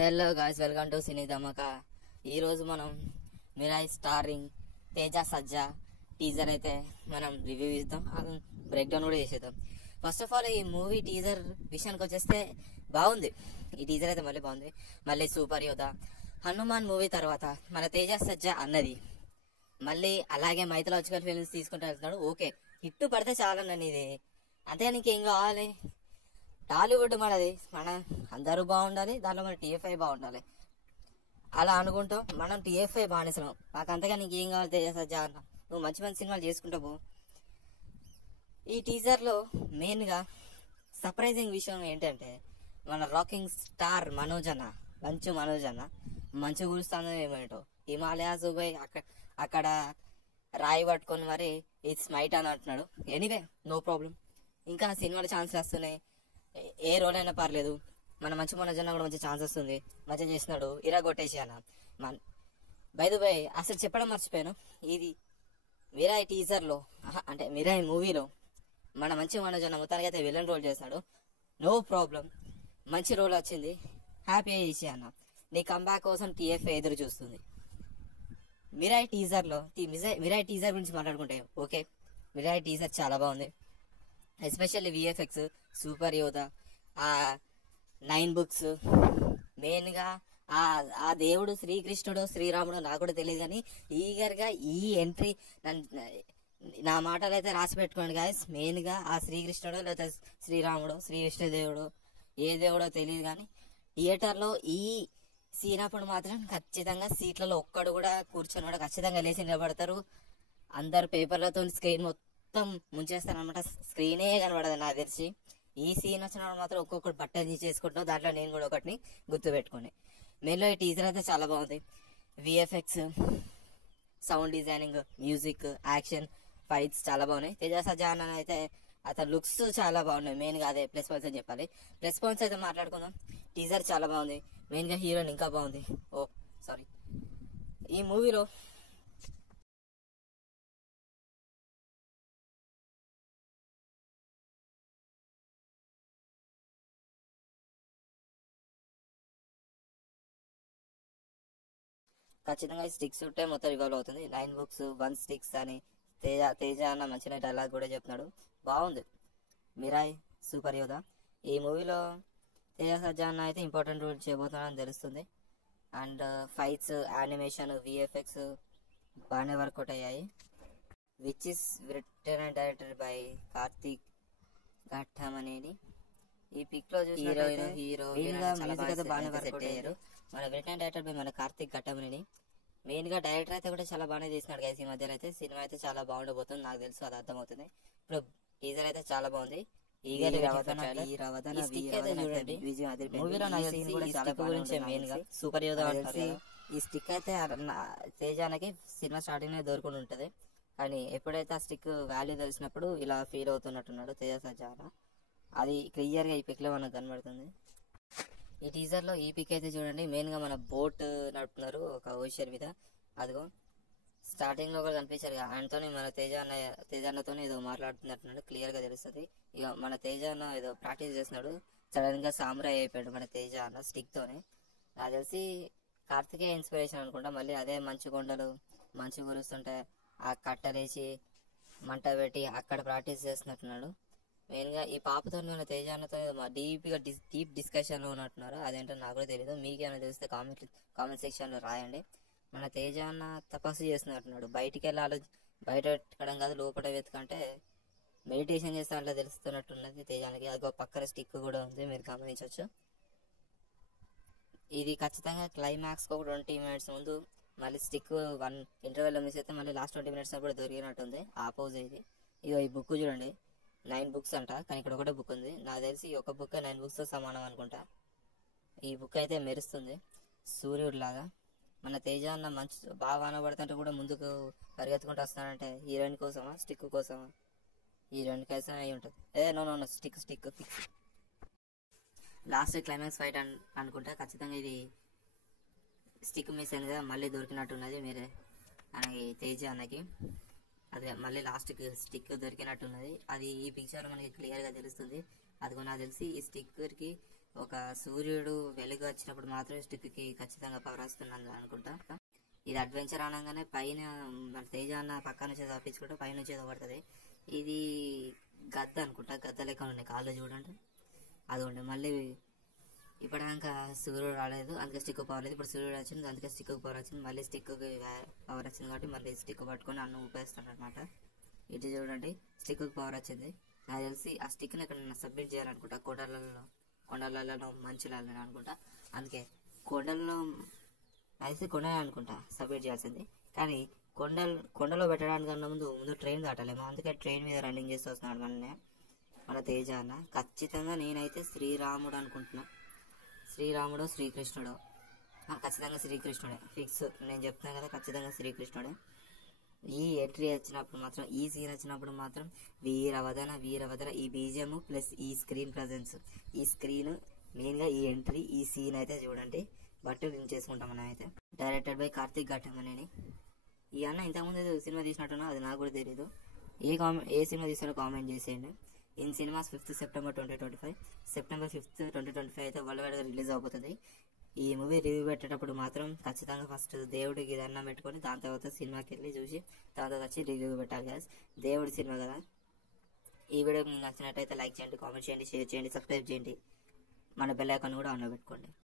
Hello guys, welcome to Cine Dhamaka. ఈరోజు మనం Mirai starring Teja Sajja teaser అయితే మనం రివ్యూ ఇద్దాం, బ్రేక్ డౌన్ కూడా చేసేద్దాం. ఫస్ట్ ఆఫ్ ఆల్ ఈ మూవీ టీజర్ విషయానికి వచ్చేస్తే బాగుంది. ఈ టీజర్ అయితే మళ్ళీ బాగుంది. మళ్ళీ సూపర్ యోధ హనుమాన్ మూవీ తర్వాత మన తేజ సజ్జా అన్నది మళ్ళీ అలాగే మైథలాజికల్ ఫిల్మ్స్ తీసుకుంటూ వెళ్తున్నాడు. ఓకే, హిట్ పడితే చాలన్నది ఇది, అంతే. నీకేం కావాలి? టాలీవుడ్ మనది, మన అందరూ బాగుండాలి, దాంట్లో మన టీఎఫ్ఐ బాగుండాలి. అలా అనుకుంటాం, మనం టీఎఫ్ఐ బానిస్తున్నాం. నాకు అంతగా నీకేం కావాలి తేజ సజ్జా అన్న, నువ్వు మంచి మంచి సినిమాలు చేసుకుంటావు. ఈ టీజర్లో మెయిన్గా సర్ప్రైజింగ్ విషయం ఏంటంటే మన రాకింగ్ స్టార్ మనోజ్ అన్న మంచు కురుస్తానో ఏమేంటో హిమాలయాస్ పోయి అక్కడ రాయి పట్టుకొని మరి ఇట్స్ మైట్ అని అంటున్నాడు. Anyway, no problem. ఇంకా సినిమాలో ఛాన్స్ వస్తున్నాయి, ఏ రోల్ అయినా పర్లేదు. మన మంచి మనోజన్న కూడా మంచి ఛాన్స్ వస్తుంది, మంచిగా చేసినాడు. ఇరా కొట్టేసి అన్న బై అసలు చెప్పడం మర్చిపోయాను. ఇది మిరాయి టీజర్లో, అంటే మిరాయి మూవీలో మన మంచి మనోజన్న మొత్తానికి అయితే విలన్ రోల్ చేస్తున్నాడు. నో ప్రాబ్లం, మంచి రోల్ వచ్చింది, హ్యాపీ చేసి అన్న. నీ కంబ్యాక్ కోసం టీఎఫ్ఐ ఎదురు చూస్తుంది. మిరాయి టీజర్ గురించి మాట్లాడుకుంటే ఓకే, మిరాయి టీజర్ చాలా బాగుంది. ఎస్పెషల్లీ విఎఫ్ఎక్స్, సూపర్ యోధ, ఆ 9 బుక్స్, మెయిన్ గా ఆ దేవుడు శ్రీకృష్ణుడు శ్రీరాముడు నాకు కూడా తెలియదు, కానీ ఈగర్గా ఈ ఎంట్రీ నా మాటలు అయితే రాసి పెట్టుకోండి గాయస్. మెయిన్ గా ఆ శ్రీకృష్ణుడు లేకపోతే శ్రీరాముడు శ్రీకృష్ణదేవుడు ఏ దేవుడో తెలియదు, కానీ థియేటర్ లో ఈ సీన్ అప్పుడు మాత్రం ఖచ్చితంగా సీట్లలో ఒక్కడు కూడా కూర్చొని ఖచ్చితంగా లేచి నిలబడతారు. అందరు పేపర్లతో స్క్రీన్ మొత్తం ముంచేస్తారనమాట. స్క్రీనే కనబడదు నాకు తెలిసి. ఈ సీన్ వచ్చినప్పుడు మాత్రం ఒక్కొక్కటి బట్టలు తీసేసుకుంటాం, దాంట్లో నేను కూడా ఒకటిని గుర్తు పెట్టుకుని. మెయిన్లో ఈ టీజర్ అయితే చాలా బాగుంది. VFX, sound designing, music, action, fights చాలా బాగున్నాయి. తేజ సజ్జా అన్న అయితే అతని లుక్స్ చాలా బాగున్నాయి. మెయిన్గా అదే ప్లస్ పాయింట్స్ అని చెప్పాలి. ప్లస్ పాయింట్స్ అయితే మాట్లాడుకుందాం. టీజర్ చాలా బాగుంది, మెయిన్గా హీరోయిన్ ఇంకా బాగుంది. ఈ మూవీలో ఖచ్చితంగా స్టిక్స్ ఉంటే మొత్తం రివాల్వ్ అవుతుంది. 9 బుక్స్ 1 స్టిక్స్ అని తేజ అన్న మంచిగా డైలాగ్ కూడా చెప్తున్నాడు. బాగుంది. మిరాయ్ సూపర్ యోధ ఈ మూవీలో తేజ సజ్జా అన్న అయితే ఇంపార్టెంట్ రోల్ చేయబోతున్నాడని తెలుస్తుంది. అండ్ ఫైట్స్, యానిమేషన్, విఎఫ్ఎక్స్ బాగానే వర్కౌట్ అయ్యాయి. Which is return and directed by Karthik Ghattamaneni. ఈ పిక్ లో చూసి హీరో మ్యూజిక్ అయితే బాగానే వర్కౌట్ అయ్యారు. మన రిటర్న్ డైరెక్టర్ బై మన కార్తీక్ ఘట్టమనేని. మెయిన్ గా డైరెక్టర్ అయితే కూడా చాలా బాగానే చేసినాడు గైస్. ఈ మధ్యలో అయితే సినిమా అయితే చాలా బాగుండబోతుంది, నాకు తెలుసు, అది అర్థమవుతుంది. ఇప్పుడు టీజర్ అయితే చాలా బాగుంది. సూపర్ యోధ ఈ స్టిక్ అయితే తేజానికి సినిమా స్టార్టింగ్ దొరుకుని ఉంటది, కానీ ఎప్పుడైతే ఆ స్టిక్ వాల్యూ తెలిసినప్పుడు ఇలా ఫీల్ అవుతున్నట్టున్నాడు తేజ సజ్జా. అది క్లియర్ గా ఈ పిక్ లో మనకు కనబడుతుంది. ఈ టీజర్ లో ఈ పిక్ అయితే చూడండి, మెయిన్ గా మన బోట్ నడుపుతున్నారు ఒక ఓషన్ మీద. అదిగో స్టార్టింగ్ లో కూడా కనిపించారు, ఆయనతో మన తేజ అన్నతో ఏదో మాట్లాడుతున్నట్టున్నాడు, క్లియర్ గా తెలుస్తుంది. ఇక మన తేజ అన్న ఏదో ప్రాక్టీస్ చేస్తున్నాడు, సడన్ గా సామురాయ్ అయిపోయాడు మన తేజ అన్న స్టిక్ తోనే. నాకు తెలిసి కార్తికేయ ఇన్స్పిరేషన్ అనుకుంటా. మళ్ళీ అదే మంచు కొండలు, మంచు కురుస్తుంటే ఆ కట్టలేసి మంట పెట్టి అక్కడ ప్రాక్టీస్ చేస్తున్నట్టున్నాడు. మెయిన్ గా ఈ పాపతో మన తేజ అన్నతో డీప్ డిస్కషన్ లో ఉన్నట్టున్నారు, అదేంటో నాకు కూడా తెలియదు. మీకేమైనా తెలిస్తే కామెంట్ సెక్షన్ లో రాయండి. మన తేజ అన్న తపస్సు చేస్తున్నట్టున్నాడు. బయటికి వెళ్ళాలి, బయట ఎక్కడం కాదు, లోపల వెతకంటే మెడిటేషన్ చేస్తున్నట్లు తెలుస్తున్నట్టున్నది తేజానికి. అది పక్కన స్టిక్ కూడా ఉంది, మీరు గమనించవచ్చు. ఇది ఖచ్చితంగా క్లైమాక్స్ ఒక 20 minutes ముందు మళ్ళీ స్టిక్ 1 ఇంటర్వెల్ లో మిస్ అయితే మళ్ళీ లాస్ట్ 20 minutes కూడా దొరికినట్టుంది. ఆ పోజ్ ఇది. ఇక ఈ బుక్ చూడండి, 9 బుక్స్ అంట, కానీ ఇక్కడ ఒకటే బుక్ ఉంది. నాకు తెలిసి ఒక బుక్ 9 books తో సమానం అనుకుంటా. ఈ బుక్ అయితే మెరుస్తుంది సూర్యుడు లాగా. మన తేజ అన్న మంచి బాగా అనబడుతుంటే కూడా ముందుకు పరిగెత్తుకుంటూ వస్తానంటే హీరోయిన్ కోసమా స్టిక్ కోసమా? హీరోయిన్ కోసం అయి ఉంటుంది. No stick fix. Last climax fight అనుకుంటా. ఖచ్చితంగా ఇది స్టిక్ మిస్ అయింది కదా, మళ్ళీ దొరికినట్టున్నది మీరే మనకి తేజ అన్నకి. అది మళ్ళీ లాస్ట్ స్టిక్ దొరికినట్టున్నది. అది ఈ పిక్చర్ మనకి క్లియర్ గా తెలుస్తుంది. అది నాకు తెలిసి ఈ స్టిక్కర్ కి ఒక సూర్యుడు వెలుగు వచ్చినప్పుడు మాత్రమే స్టిక్కి ఖచ్చితంగా పవర్ వస్తుందని అనుకుంటా. ఇది అడ్వెంచర్ అనగానే పైన మన తేజ అన్న పక్క నుంచి తప్పించుకుంటే పైన నుంచి పడుతుంది. ఇది గద్ద అనుకుంటా, గద్ద లెక్క ఉన్నాయి కాళ్ళు చూడండి. అది ఉండే మళ్ళీ ఇప్పటిదాకా సూర్యుడు రాలేదు అందుకే స్టిక్ పవర్ లేదు. ఇప్పుడు సూర్యుడు వచ్చింది అందుకే స్టిక్ పవర్ వచ్చింది. మళ్ళీ స్టిక్ పవర్ వచ్చింది కాబట్టి మళ్ళీ స్టిక్ పట్టుకొని అన్నం ఊపేస్తాడు అనమాట. ఇటు చూడండి స్టిక్ పవర్ వచ్చింది. నాకు తెలిసి ఆ స్టిక్ని ఇక్కడ సబ్మిట్ చేయాలనుకుంటా, కొండలలో మంచులలో అనుకుంటా. అందుకే కొండల్లో అయితే కొండలే అనుకుంటా సబ్మిట్ చేయాల్సింది. కానీ కొండలో పెట్టడానికన్నా ముందు ట్రైన్ దాటాలేమో, అందుకే ట్రైన్ మీద రన్నింగ్ చేస్తూ వస్తున్నాడు మన తేజ అన్న. ఖచ్చితంగా నేనైతే శ్రీరాముడు అనుకుంటున్నా. శ్రీరాముడో శ్రీకృష్ణుడో, ఖచ్చితంగా శ్రీకృష్ణుడే ఫిక్స్. నేను చెప్తున్నాను కదా ఖచ్చితంగా శ్రీకృష్ణుడే. ఈ ఎంట్రీ వచ్చినప్పుడు మాత్రం, ఈ సీన్ వచ్చినప్పుడు మాత్రం వీరవదన ఈ బీజిఎం ప్లస్ ఈ స్క్రీన్ ప్రజెన్స్, ఈ స్క్రీన్ మెయిన్గా ఈ ఎంట్రీ ఈ సీన్ అయితే చూడండి బట్టలు చేసుకుంటాం మనం అయితే. Directed by Karthik Ghattamaneni. ఈ అన్న ఇంతకుముందు సినిమా తీసినట్టున్నా అది నాకు కూడా తెలియదు. ఏ సినిమా తీసారో కామెంట్ చేసేయండి. In cinemas 5th September 2025, September 5th 2025 అయితే వరల్డ్ వైడ్గా రిలీజ్ అవుతుంది. ఈ మూవీ రివ్యూ పెట్టేటప్పుడు మాత్రం ఖచ్చితంగా ఫస్ట్ దేవుడికి దండం పెట్టుకొని దాని తర్వాత సినిమాకి వెళ్ళి చూసి దాని తర్వాత వచ్చి రివ్యూ పెట్టాలి కదా, దేవుడి సినిమా కదా. ఈ వీడియో మీకు నచ్చినట్టయితే లైక్ చేయండి, కామెంట్ చేయండి, షేర్ చేయండి, సబ్స్క్రైబ్ చేయండి, మన బెల్ ఐకాన్ కూడా ఆన్లో పెట్టుకోండి.